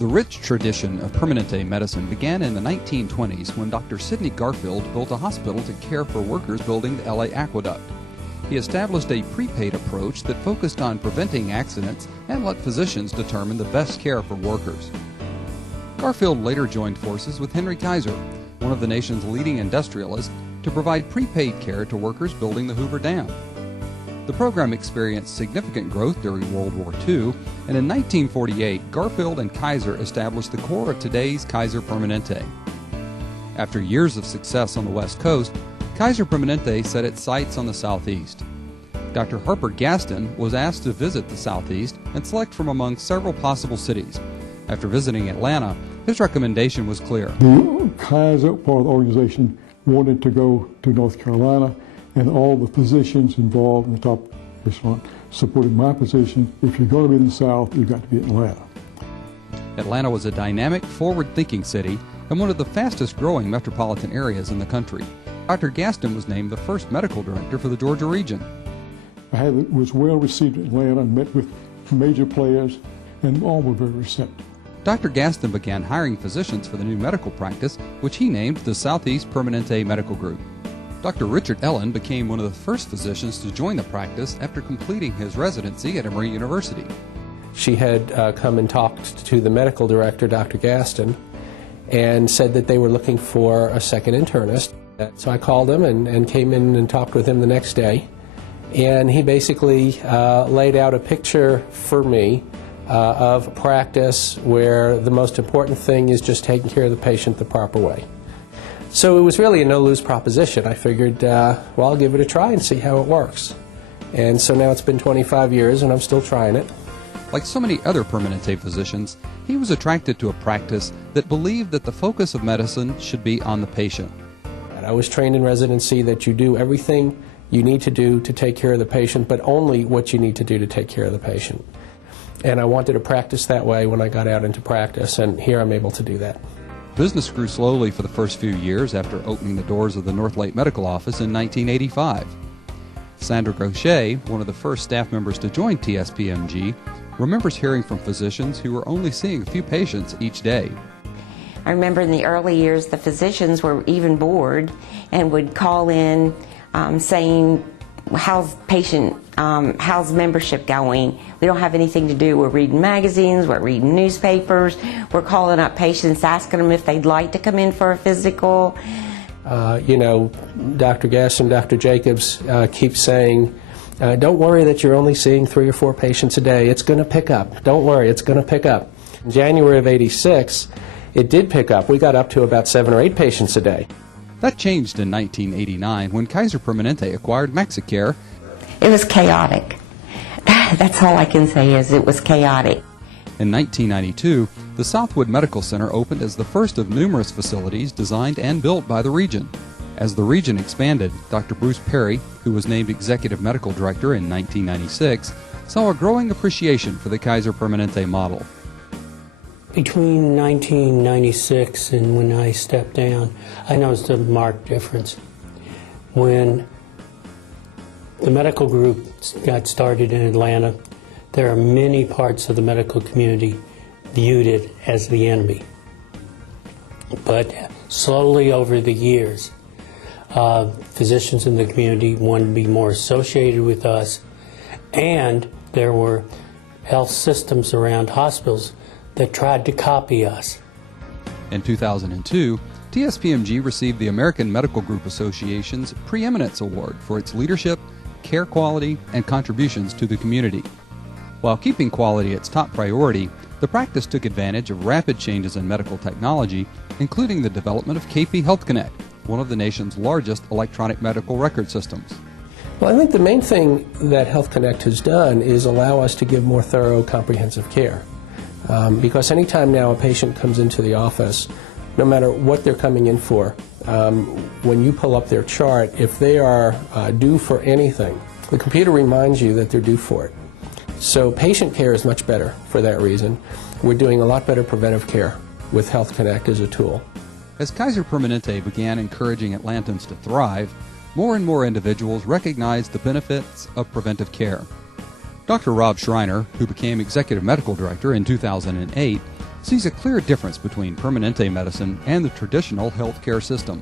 The rich tradition of Permanente medicine began in the 1920s when Dr. Sidney Garfield built a hospital to care for workers building the LA Aqueduct. He established a prepaid approach that focused on preventing accidents and let physicians determine the best care for workers. Garfield later joined forces with Henry Kaiser, one of the nation's leading industrialists, to provide prepaid care to workers building the Hoover Dam. The program experienced significant growth during World War II, and in 1948, Garfield and Kaiser established the core of today's Kaiser Permanente. After years of success on the West Coast, Kaiser Permanente set its sights on the Southeast. Dr. Harper Gaston was asked to visit the Southeast and select from among several possible cities. After visiting Atlanta, his recommendation was clear. The Kaiser part of the organization wanted to go to North Carolina, and all the physicians involved in the top echelon supported my position. If you're going to be in the South, you've got to be in Atlanta. Atlanta was a dynamic, forward-thinking city and one of the fastest-growing metropolitan areas in the country. Dr. Gaston was named the first medical director for the Georgia region. Was well received in Atlanta and met with major players, and all were very receptive. Dr. Gaston began hiring physicians for the new medical practice, which he named the Southeast Permanente Medical Group. Dr. Richard Ellen became one of the first physicians to join the practice after completing his residency at Emory University. She had come and talked to the medical director, Dr. Gaston, and said that they were looking for a second internist. So I called him and came in and talked with him the next day. And he basically laid out a picture for me of a practice where the most important thing is just taking care of the patient the proper way. So it was really a no-lose proposition. I figured, well, I'll give it a try and see how it works. And so now it's been 25 years and I'm still trying it. Like so many other Permanente physicians, he was attracted to a practice that believed that the focus of medicine should be on the patient. I was trained in residency that you do everything you need to do to take care of the patient, but only what you need to do to take care of the patient. And I wanted to practice that way when I got out into practice, and here I'm able to do that. Business grew slowly for the first few years after opening the doors of the North Lake Medical Office in 1985. Sandra Gaucher, one of the first staff members to join TSPMG, remembers hearing from physicians who were only seeing a few patients each day. I remember in the early years the physicians were even bored and would call in saying, how's membership going? We don't have anything to do. We're reading magazines, we're reading newspapers, we're calling up patients asking them if they'd like to come in for a physical. You know, Dr. Gass and Dr. Jacobs keep saying, don't worry that you're only seeing 3 or 4 patients a day. It's going to pick up. Don't worry, it's going to pick up. In January of '86, it did pick up. We got up to about 7 or 8 patients a day. That changed in 1989 when Kaiser Permanente acquired MaxiCare. It was chaotic. That's all I can say is it was chaotic. In 1992, the Southwood Medical Center opened as the first of numerous facilities designed and built by the region. As the region expanded, Dr. Bruce Perry, who was named Executive Medical Director in 1996, saw a growing appreciation for the Kaiser Permanente model. Between 1996 and when I stepped down, I noticed a marked difference. When the medical group got started in Atlanta, there are many parts of the medical community viewed it as the enemy. But slowly over the years, physicians in the community wanted to be more associated with us, and there were health systems around hospitals that tried to copy us. In 2002, TSPMG received the American Medical Group Association's Preeminence Award for its leadership, care quality, and contributions to the community. While keeping quality its top priority, the practice took advantage of rapid changes in medical technology, including the development of KP Health Connect, one of the nation's largest electronic medical record systems. Well, I think the main thing that Health Connect has done is allow us to give more thorough, comprehensive care. Because anytime now a patient comes into the office, no matter what they're coming in for, when you pull up their chart, if they are due for anything, the computer reminds you that they're due for it. So patient care is much better for that reason. We're doing a lot better preventive care with Health Connect as a tool. As Kaiser Permanente began encouraging Atlantans to thrive, more and more individuals recognized the benefits of preventive care. Dr. Rob Schreiner, who became Executive Medical Director in 2008, sees a clear difference between Permanente medicine and the traditional healthcare system.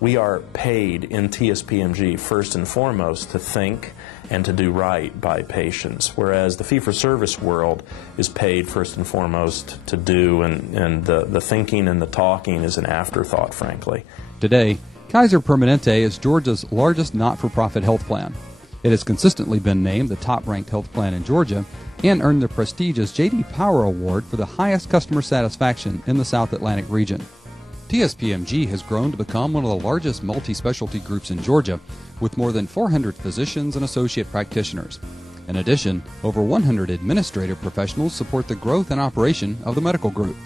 We are paid in TSPMG first and foremost to think and to do right by patients, whereas the fee-for-service world is paid first and foremost to do, and the thinking and the talking is an afterthought, frankly. Today, Kaiser Permanente is Georgia's largest not-for-profit health plan. It has consistently been named the top-ranked health plan in Georgia and earned the prestigious J.D. Power Award for the highest customer satisfaction in the South Atlantic region. TSPMG has grown to become one of the largest multi-specialty groups in Georgia, with more than 400 physicians and associate practitioners. In addition, over 100 administrative professionals support the growth and operation of the medical group.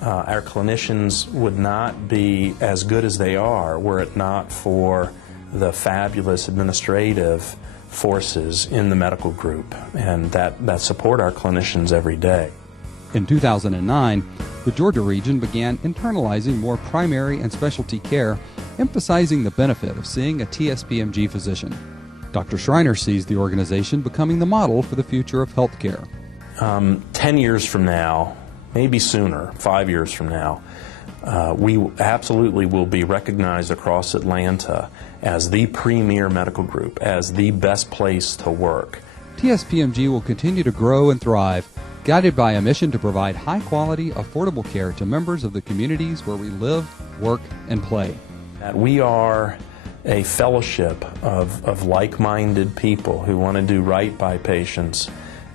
Our clinicians would not be as good as they are were it not for the fabulous administrative forces in the medical group, and that support our clinicians every day. In 2009, the Georgia region began internalizing more primary and specialty care, emphasizing the benefit of seeing a TSPMG physician. Dr. Schreiner sees the organization becoming the model for the future of healthcare. 10 years from now, maybe sooner, 5 years from now, we absolutely will be recognized across Atlanta as the premier medical group, as the best place to work. TSPMG will continue to grow and thrive, guided by a mission to provide high-quality, affordable care to members of the communities where we live, work, and play. We are a fellowship of like-minded people who want to do right by patients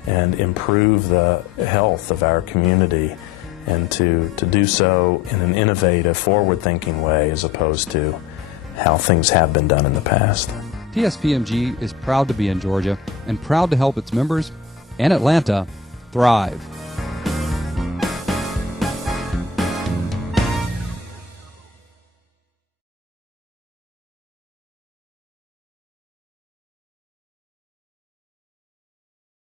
and improve the health of our community, and to do so in an innovative, forward-thinking way as opposed to how things have been done in the past. TSPMG is proud to be in Georgia and proud to help its members and Atlanta thrive.